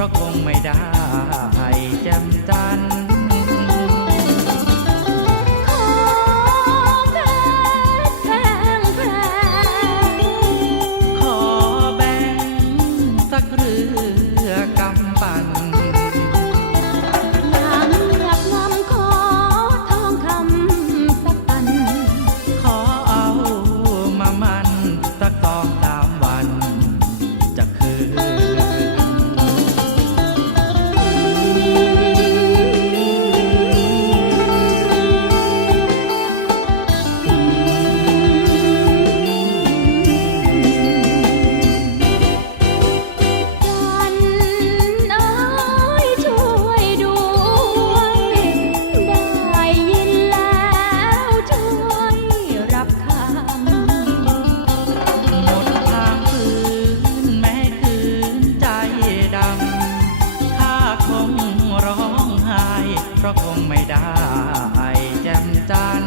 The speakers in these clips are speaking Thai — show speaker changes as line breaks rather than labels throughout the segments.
ราะคงไม่ได้แจ่มจัน
ขอแบ่ง
ขอแบ่งสักเรือ ก็
ค
ง
ไม่
ได้แจ่มจัน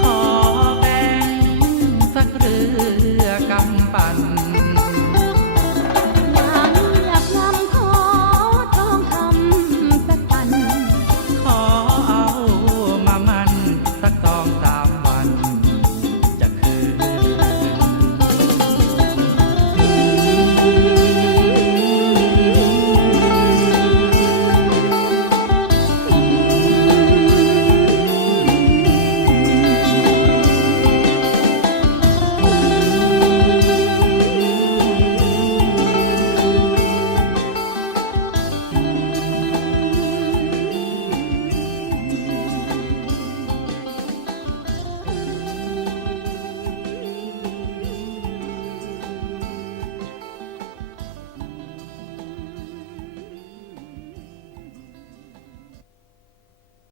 ขอแบ่
งสักเรือกำปั่น